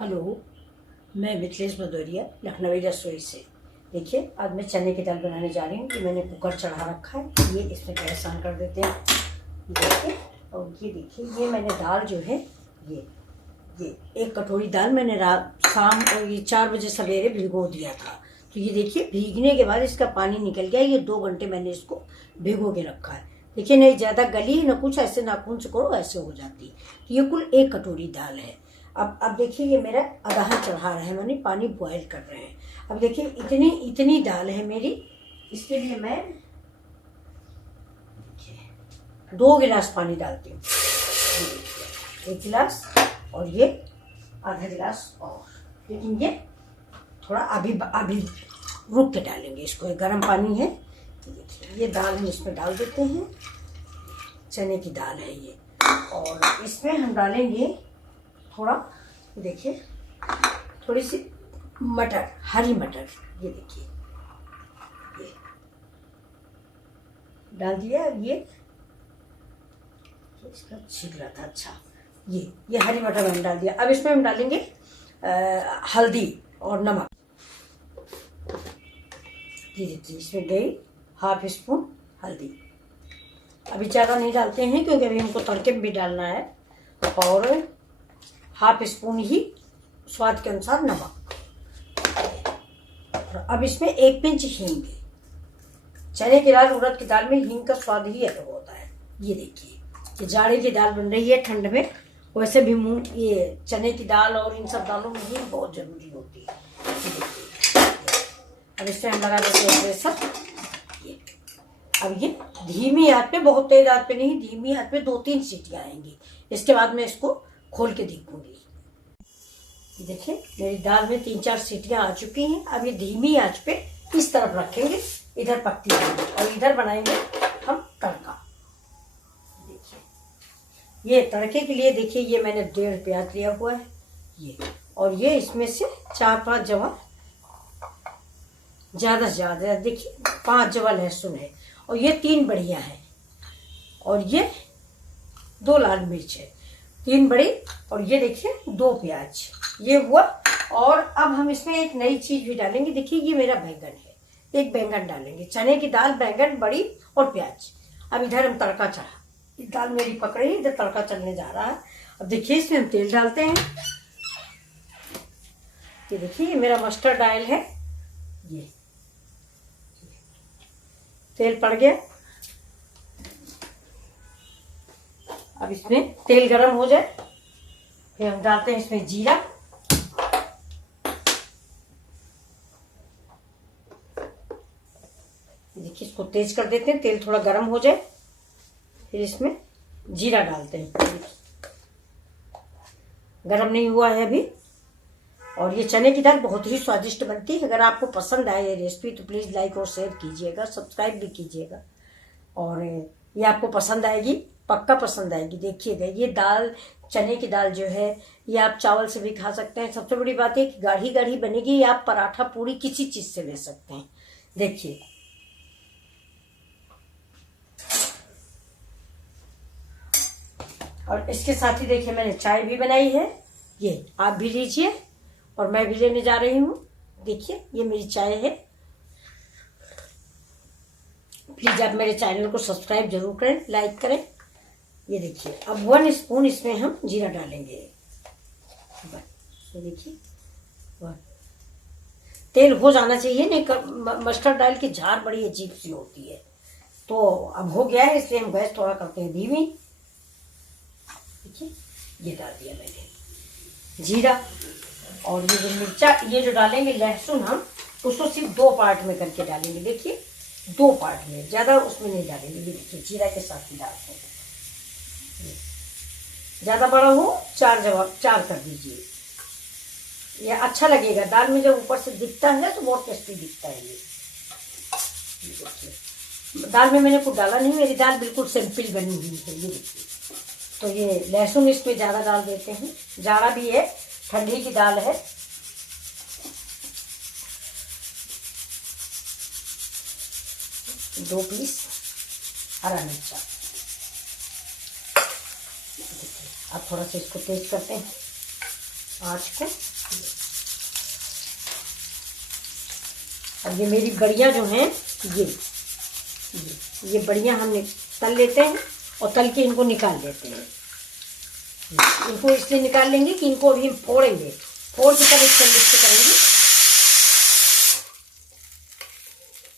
Hello, मैं मिथिलेश भदौरिया लखनवी रसोई से। देखिए, आज मैं चने की दाल बनाने जा रही हूँ। ये मैंने कुकर चढ़ा रखा है। ये इसमें गैस ऑन कर देते हैं। देखिए, और ये देखिए, ये मैंने दाल जो है ये 1 कटोरी दाल मैंने शाम और ये 4 बजे सवेरे भिगो दिया था। तो ये देखिए, भीगने के बाद इसका पानी निकल गया। ये 2 घंटे मैंने इसको भिगो के रखा है। देखिए, नहीं ज़्यादा गली ना कुछ, ऐसे नाखून से करो ऐसे हो जाती। तो ये कुल 1 कटोरी दाल है। अब देखिए, ये मेरा अदहन चढ़ा रहे हैं, मैंने पानी बॉयल कर रहे हैं। अब देखिए, इतनी दाल है मेरी। इसके लिए मैं 2 गिलास पानी डालती हूँ। 1 गिलास और ये आधा गिलास और, लेकिन ये थोड़ा अभी रुक के डालेंगे इसको। ये गर्म पानी है। देखिए, ये दाल हम इसमें डाल देते हैं। चने की दाल है ये। और इसमें हम डालेंगे थोड़ा, देखिए, थोड़ी सी मटर, हरी मटर। ये देखिए, ये डाल दिया। ये इसका छिल रहा था। अच्छा, ये हरी मटर मैंने डाल दिया। अब इसमें हम डालेंगे हल्दी और नमक। ये देखिए, इसमें गई ½ स्पून हल्दी। अभी ज़्यादा नहीं डालते हैं क्योंकि अभी हमको तड़के में भी डालना है। और ½ स्पून ही स्वाद के अनुसार नमक। अब इसमें 1 पिंच हींग। चने की दाल, उड़द की दाल में हींग का स्वाद ही अलग होता है। ये देखिए, ये जाड़े की दाल बन रही है ठंड में। वैसे भी ये चने की दाल और इन सब दालों में हींग बहुत जरूरी होती है। ये देखिए, अब इसमें हम लगा देते हैं प्रेशर। अब ये धीमी आंच पे, बहुत तेज आंच पे नहीं, धीमी आंच पे 2-3 सीटियां आएंगी। इसके बाद मैं इसको खोल के देखूंगी। देखिए, मेरी दाल में 3-4 सीटियां आ चुकी हैं। अब ये धीमी आंच पे इस तरफ रखेंगे, इधर पकती रहेंगे और इधर बनाएंगे हम तड़का। देखिए, ये तड़के के लिए देखिए, ये मैंने 1.5 प्याज लिया हुआ है ये। और ये इसमें से 4-5 जवा, ज़्यादा से ज़्यादा देखिए 5 जवा लहसुन है। और ये 3 बढ़िया है। और ये 2 लाल मिर्च है, 3 बड़ी। और ये देखिए 2 प्याज, ये हुआ। और अब हम इसमें एक नई चीज भी डालेंगे। देखिए, ये मेरा बैंगन है, 1 बैंगन डालेंगे। चने की दाल, बैंगन, बड़ी और प्याज। अब इधर हम तड़का चढ़ा, दाल मेरी पक रही, इधर तड़का चलने जा रहा है। अब देखिए, इसमें हम तेल डालते हैं। ये देखिए, ये मेरा मस्टर्ड ऑयल है। ये तेल पड़ गया। अब इसमें तेल गरम हो जाए, फिर हम डालते हैं इसमें जीरा। देखिए, इसको तेज कर देते हैं, तेल थोड़ा गरम हो जाए, फिर इसमें जीरा डालते हैं। गरम नहीं हुआ है अभी। और ये चने की दाल बहुत ही स्वादिष्ट बनती है। अगर आपको पसंद आए ये रेसिपी तो प्लीज़ लाइक और शेयर कीजिएगा, सब्सक्राइब भी कीजिएगा। और ये आपको पसंद आएगी, पक्का पसंद आएगी। देखिएगा, ये दाल, चने की दाल जो है, ये आप चावल से भी खा सकते हैं। सबसे बड़ी बात है कि गाढ़ी गाढ़ी बनेगी। ये आप पराठा, पूरी, किसी चीज़ से ले सकते हैं। देखिए, और इसके साथ ही देखिए, मैंने चाय भी बनाई है। ये आप भी लीजिए और मैं भी लेने जा रही हूँ। देखिए, ये मेरी चाय है। प्लीज़ आप मेरे चैनल को सब्सक्राइब जरूर करें, लाइक करें। ये देखिए, अब 1 स्पून इसमें हम जीरा डालेंगे। ये देखिए, तेल हो जाना चाहिए, नहीं मस्टर्ड दाल की झार बड़ी अजीब सी होती है। तो अब हो गया है, इसलिए हम गैस थोड़ा करते हैं धीमी। देखिए, ये डाल दिया मैंने जीरा। और ये जो मिर्चा, ये जो डालेंगे लहसुन, हम उसको सिर्फ 2 पार्ट में करके डालेंगे। देखिए, 2 पार्ट में, ज़्यादा उसमें नहीं डालेंगे। ये देखिए, जीरा के साथ ही डालते हैं। ज़्यादा बड़ा हो 4 कर दीजिए, ये अच्छा लगेगा। दाल में जब ऊपर से दिखता है तो बहुत टेस्टी दिखता है ये। देखिए, दाल में मैंने कुछ डाला नहीं, मेरी दाल बिल्कुल सिंपल बनी हुई है। ये देखिए, तो ये लहसुन इसमें ज़्यादा डाल देते हैं। जाड़ा भी है, ठंडी की दाल है। दो पीस हरा मिर्चा। अब थोड़ा सा इसको तेज करते हैं। आँच को। अब ये मेरी बड़ियाँ जो हैं ये बड़ियाँ हम तल लेते हैं और तल के इनको निकाल लेते हैं। इनको इसलिए निकाल लेंगे कि इनको अभी हम फोड़ेंगे, फोड़ के तब इसको मिक्स करेंगे।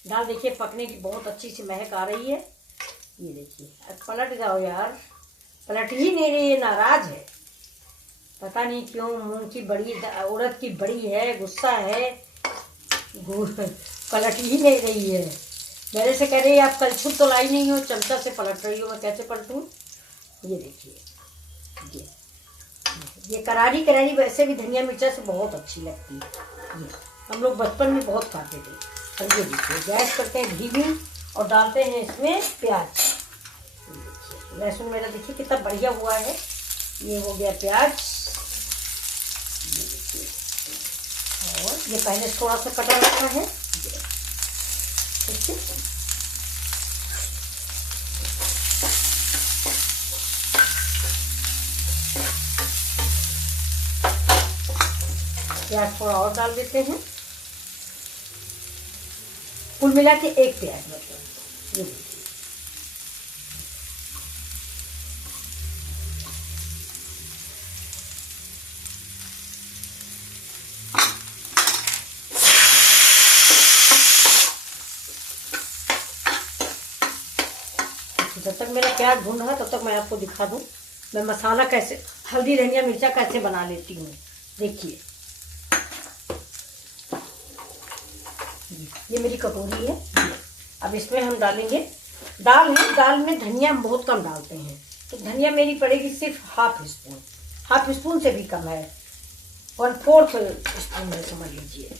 दाल देखिए पकने की बहुत अच्छी सी महक आ रही है। ये देखिए, अब पलट जाओ यार, पलट ही नहीं रही है, नाराज है, पता नहीं क्यों। मूंग की बड़ी, उड़द की बड़ी है, गुस्सा है, पलट ही नहीं रही है। मेरे से कह रही है आप कल छुट तो लाई नहीं हो, चमचा से पलट रही हो। मैं कैसे पलटूँ? ये देखिए, ये करारी करारी वैसे भी धनिया मिर्चा से बहुत अच्छी लगती है। ये हम लोग बचपन में बहुत खाते थे। अब ये देखिए, गैस करते हैं धीमी और डालते हैं इसमें प्याज। लहसुन मेरा देखिए कितना बढ़िया हुआ है। ये हो गया प्याज, ये देखिए, और ये पहले थोड़ा सा कटा रखा है। देखिए, प्याज थोड़ा और डाल देते हैं, कुल मिला के एक प्याज मतलब। ये देखिए, जब तक मेरा प्याज भून रहा तब तक मैं आपको दिखा दूं मैं मसाला कैसे, हल्दी धनिया मिर्चा कैसे बना लेती हूँ। देखिए, ये मेरी कटोरी है। अब इसमें हम डालेंगे दाल में धनिया हम बहुत कम डालते हैं, तो धनिया मेरी पड़ेगी सिर्फ हाफ स्पून से भी कम है, 1/4 स्पून है समझ लीजिए।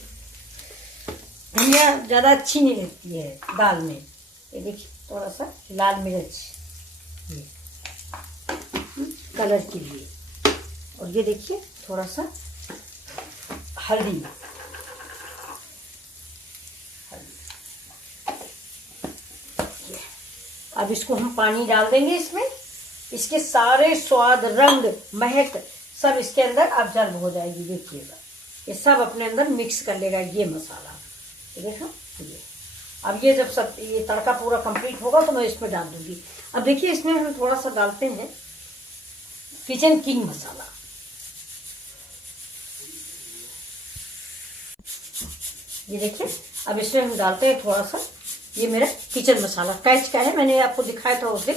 धनिया ज़्यादा अच्छी नहीं लगती है दाल में। ये देखिए, थोड़ा सा लाल मिर्च ये कलर के लिए, और ये देखिए थोड़ा सा हल्दी। अब इसको हम पानी डाल देंगे इसमें, इसके सारे स्वाद, रंग, महक सब इसके अंदर अब्जर्व हो जाएगी। देखिएगा, ये सब अपने अंदर मिक्स कर लेगा ये मसाला। देखो ये, अब ये जब सब ये तड़का पूरा कंप्लीट होगा तो मैं इसमें डाल दूंगी। अब देखिए, इसमें हम थोड़ा सा डालते हैं किचन किंग मसाला। ये देखिए, अब इसमें हम डालते हैं थोड़ा सा, ये मेरा किचन मसाला कैच का है, मैंने आपको दिखाया था उस दिन,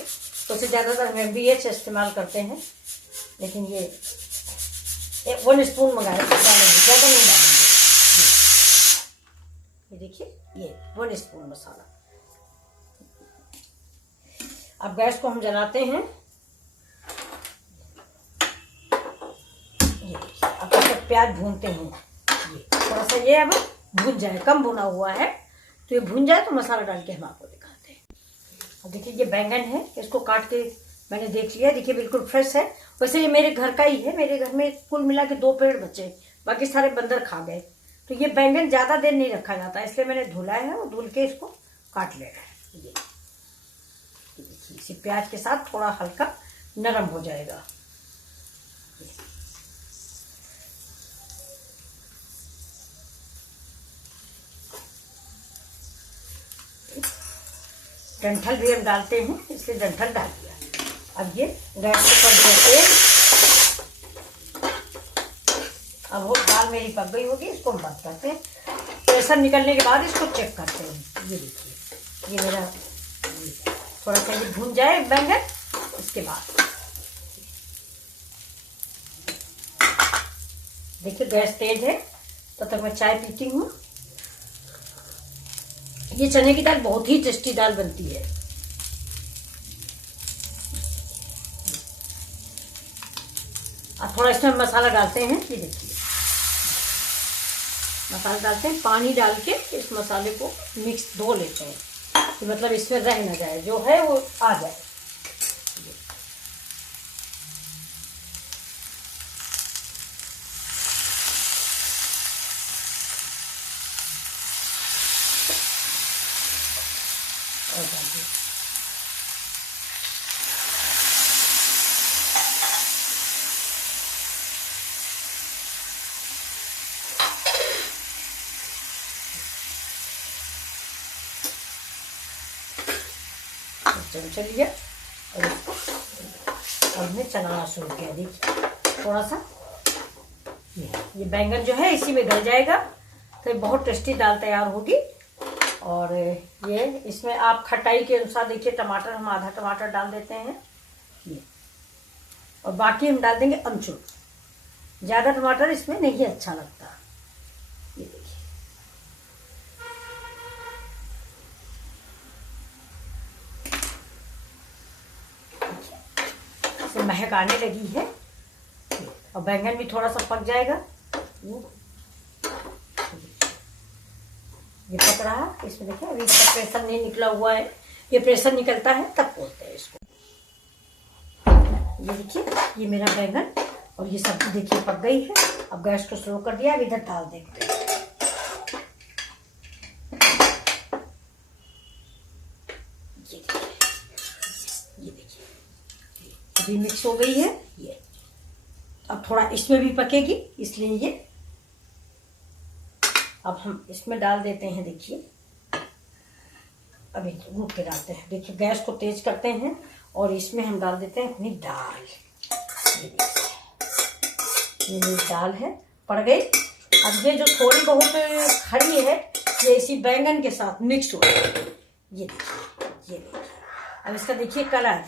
तो उसे ज़्यादातर हम MBH इस्तेमाल करते हैं, लेकिन ये 1 स्पून मंगाया, ज़्यादा नहीं डालेंगे। ये देखिए, ये 1 स्पून मसाला। अब गैस को हम जलाते हैं। ये अब तक प्याज भूनते हैं। ये थोड़ा सा ये अब भून जाए, कम भुना हुआ है, तो ये भून जाए तो मसाला डाल के हम आपको दिखाते हैं। अब देखिए, ये बैंगन है, इसको काट के मैंने देख लिया। देखिए बिल्कुल फ्रेश है। वैसे ये मेरे घर का ही है, मेरे घर में कुल मिला के 2 पेड़ बचे, बाकी सारे बंदर खा गए। तो ये बैंगन ज़्यादा देर नहीं रखा जाता, इसलिए मैंने धुला है और धुल के इसको काट लेना है। ये देखिए, इसी प्याज के साथ थोड़ा हल्का नरम हो जाएगा। डंठल भी हम डालते हैं, इसलिए डंठल डाल दिया। अब ये गैस को कर देते, अब वो दाल मेरी पक गई होगी, इसको हम बंद करते हैं। प्रेशर निकलने के बाद इसको चेक करते हैं। ये देखिए, ये मेरा थोड़ा सा ये भून जाए बैंगन, इसके बाद देखिए गैस तेज है, तब तक मैं चाय पीती हूँ। ये चने की दाल बहुत ही टेस्टी दाल बनती है। अब थोड़ा इसमें मसाला डालते हैं। ये देखिए, मसाला डालते हैं, पानी डाल के इस मसाले को मिक्स धो लेते हैं, कि मतलब इसमें रह ना जाए, जो है वो आ जाए। और डालिए, चल लिया और इसको अब हमने चलाना शुरू किया। देखिए थोड़ा सा ये बैंगन जो है इसी में गल जाएगा, तो बहुत टेस्टी दाल तैयार होगी। और ये इसमें आप खटाई के अनुसार देखिए, टमाटर हम आधा टमाटर डाल देते हैं ये, और बाकी हम डाल देंगे अमचूर। ज़्यादा टमाटर इसमें नहीं अच्छा लगता। ये देखिए इसे महक आने लगी है और बैंगन भी थोड़ा सा पक जाएगा। ये पक रहा, इसमें देखिए अभी इसका प्रेशर नहीं निकला हुआ है। ये प्रेशर निकलता है तब बोलते हैं इसको। ये देखिए ये मेरा बैंगन और ये सब्जी देखिए पक गई है। अब गैस को स्लो कर दिया, अब इधर डाल देंगे। ये देखिए अभी मिक्स हो गई है ये। अब थोड़ा इसमें भी पकेगी, इसलिए ये अब हम इसमें डाल देते हैं। देखिए अभी रुक के डालते हैं। देखिए गैस को तेज करते हैं और इसमें हम डाल देते हैं अपनी दाल। ये मेरी दाल है, पड़ गई। अब ये जो थोड़ी बहुत खड़ी है ये इसी बैंगन के साथ मिक्स हो गई। ये देखिए अब इसका देखिए कलर,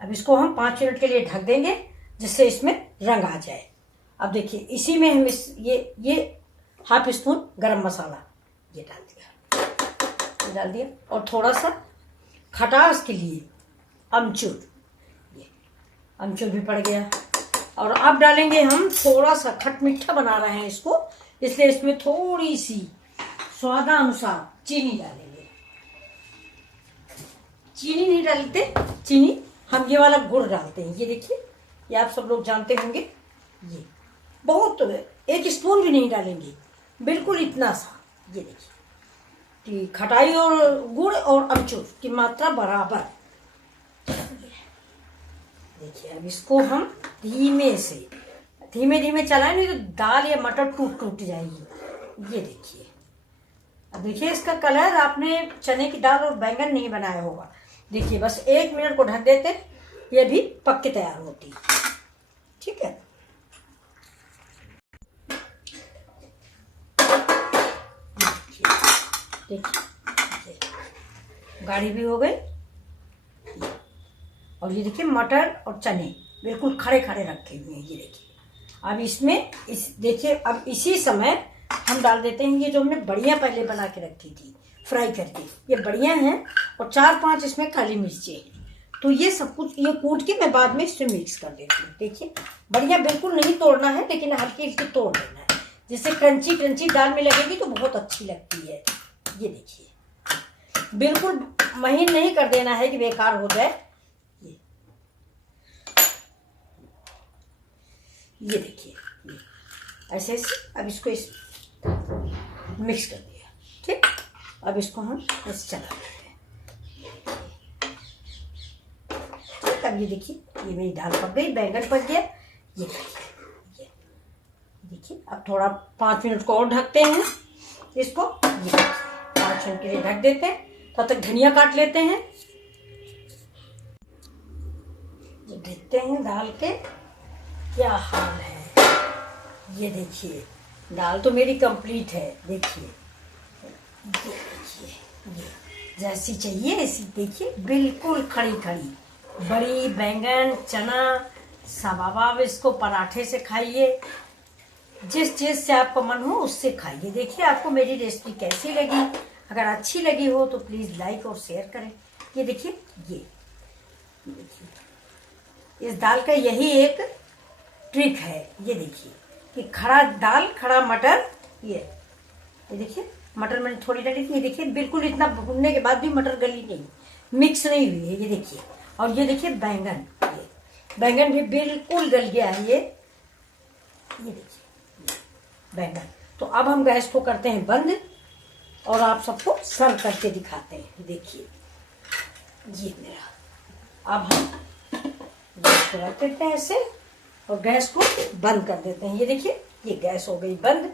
अब इसको हम 5 मिनट के लिए ढक देंगे जिससे इसमें रंग आ जाए। अब देखिए इसी में हम ये हाफ स्पून गरम मसाला ये डाल दिया और थोड़ा सा खटास के लिए अमचूर, ये अमचूर भी पड़ गया। और अब डालेंगे हम थोड़ा सा, खट मीठा बना रहे हैं इसको, इसलिए इसमें थोड़ी सी स्वादानुसार चीनी डालेंगे। चीनी नहीं डालते, चीनी हम ये वाला गुड़ डालते हैं। ये देखिए ये आप सब लोग जानते होंगे। ये बहुत 1 स्पून भी नहीं डालेंगे, बिल्कुल इतना सा। ये देखिए कि खटाई और गुड़ और अमचूर की मात्रा बराबर। देखिए अब इसको हम धीमे से धीमे चलाएं, नहीं तो दाल या मटर टूट जाएगी। ये देखिए अब देखिए इसका कलर, आपने चने की दाल और बैंगन नहीं बनाया होगा। देखिए बस 1 मिनट को ढक देते, ये भी पक के तैयार होती है। ठीक है, देखिए गाढ़ी भी हो गई। और ये देखिए मटर और चने बिल्कुल खड़े खड़े रखे हुए हैं। ये देखिए अब इसमें देखिए अब इसी समय हम डाल देते हैं ये जो हमने बड़ियाँ पहले बना के रखी थी फ्राई करके। ये बड़ियाँ हैं और 4-5 इसमें काली मिर्चें हैं। तो ये सब कुछ ये कूट के मैं बाद में इसमें मिक्स कर देती हूँ। देखिए बड़ियाँ बिल्कुल नहीं तोड़ना है, लेकिन हल्की हल्की तोड़ देना है, जिससे क्रंची दाल में लगेगी तो बहुत अच्छी लगती है। ये देखिए बिल्कुल महीन नहीं कर देना है कि बेकार हो जाए। ये देखिए ऐसे अब इसको मिक्स कर दिया। ठीक, अब इसको हम ऐसे चला देते हैं। अब ये देखिए ये मेरी दाल पक गई, बैंगन पक गया। ये देखिए अब थोड़ा 5 मिनट को और ढकते हैं इसको। ये 5 मिनट के लिए ढक देते हैं, तब तक धनिया काट लेते हैं। देखते हैं दाल के क्या हाल है। ये देखिए दाल तो मेरी कंप्लीट है। देखिए ये जैसी चाहिए ऐसी, देखिए बिल्कुल खड़ी खड़ी बड़ी बैंगन चना सब। अब इसको पराठे से खाइए, जिस चीज़ से आपका मन हो उससे खाइए। देखिए आपको मेरी रेसिपी कैसी लगी, अगर अच्छी लगी हो तो प्लीज़ लाइक और शेयर करें। ये देखिए ये देखिए इस दाल का यही एक ट्रिक है। ये देखिए कि खड़ा दाल खड़ा मटर। ये देखिए मटर मैंने थोड़ी डाली थी। ये देखिए बिल्कुल इतना भूनने के बाद भी मटर गली नहीं, मिक्स नहीं हुई है। ये देखिए और ये देखिए बैंगन, ये बैंगन भी बिल्कुल गल गया है। ये देखिए बैंगन। तो अब हम गैस को करते हैं बंद और आप सबको सर्व करके दिखाते हैं। देखिए ये मेरा अब हम इसको रख देते हैं ऐसे और गैस को बंद कर देते हैं। ये देखिए ये गैस हो गई बंद।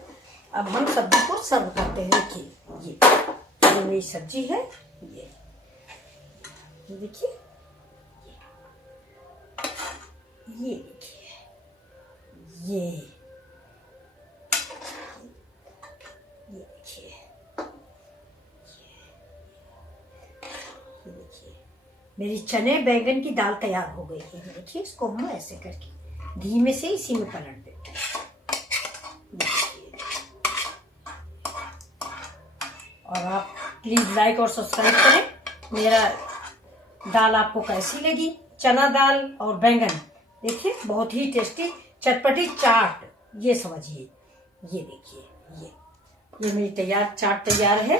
अब हम सब्जी को सर्व करते हैं। देखिए ये मेरी सब्जी है। ये देखिए ये देखिए ये देखिए मेरी चने बैंगन की दाल तैयार हो गई है। देखिए इसको हम ऐसे करके धीमे से इसी में पलट देते हैं। और आप प्लीज लाइक और सब्सक्राइब करें। मेरा दाल आपको कैसी लगी, चना दाल और बैंगन। देखिए बहुत ही टेस्टी चटपटी चाट, ये समझिए। ये देखिए ये मेरी तैयार चाट तैयार है।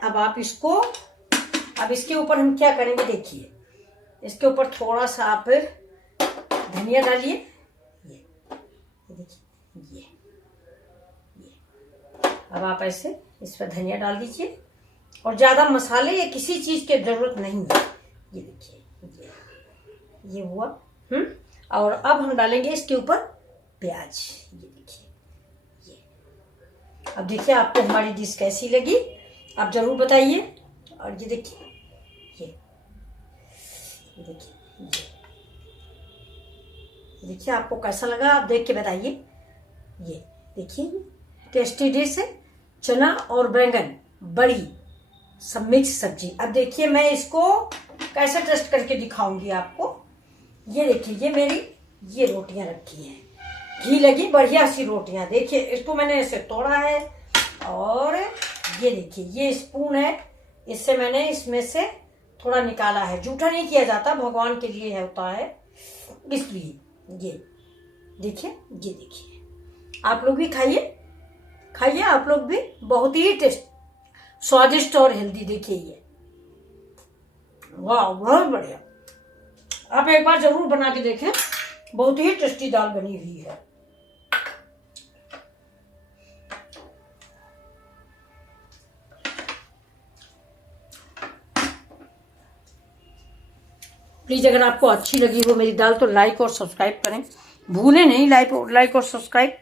अब आप इसको, अब इसके ऊपर हम क्या करेंगे, देखिए इसके ऊपर थोड़ा सा आप धनिया डालिए। ये देखिए ये अब आप ऐसे इस पर धनिया डाल दीजिए और ज्यादा मसाले या किसी चीज की जरूरत नहीं है। ये देखिए ये हुआ। और अब हम डालेंगे इसके ऊपर प्याज। ये देखिए ये। अब देखिए आपको हमारी डिश कैसी लगी आप जरूर बताइए। और ये देखिए ये देखिए आपको कैसा लगा आप देख के बताइए। ये देखिए टेस्टी डिश है, चना और बैंगन बड़ी सब मिक्स सब्जी। अब देखिए मैं इसको कैसे टेस्ट करके दिखाऊंगी आपको। ये देखिए ये मेरी ये रोटियां रखी हैं, घी लगी बढ़िया सी रोटियां। देखिए इसको मैंने ऐसे तोड़ा है और ये देखिए ये स्पून है, इससे मैंने इसमें से थोड़ा निकाला है। जूठा नहीं किया जाता, भगवान के लिए है होता है इसलिए। ये देखिए ये देखिए आप लोग भी खाइए आप लोग भी, बहुत ही टेस्ट स्वादिष्ट और हेल्दी। देखिए ये वाह बहुत बढ़िया। आप एक बार जरूर बना के देखें, बहुत ही टेस्टी दाल बनी हुई है। प्लीज अगर आपको अच्छी लगी हो मेरी दाल तो लाइक और सब्सक्राइब करें, भूलें नहीं लाइक और सब्सक्राइब।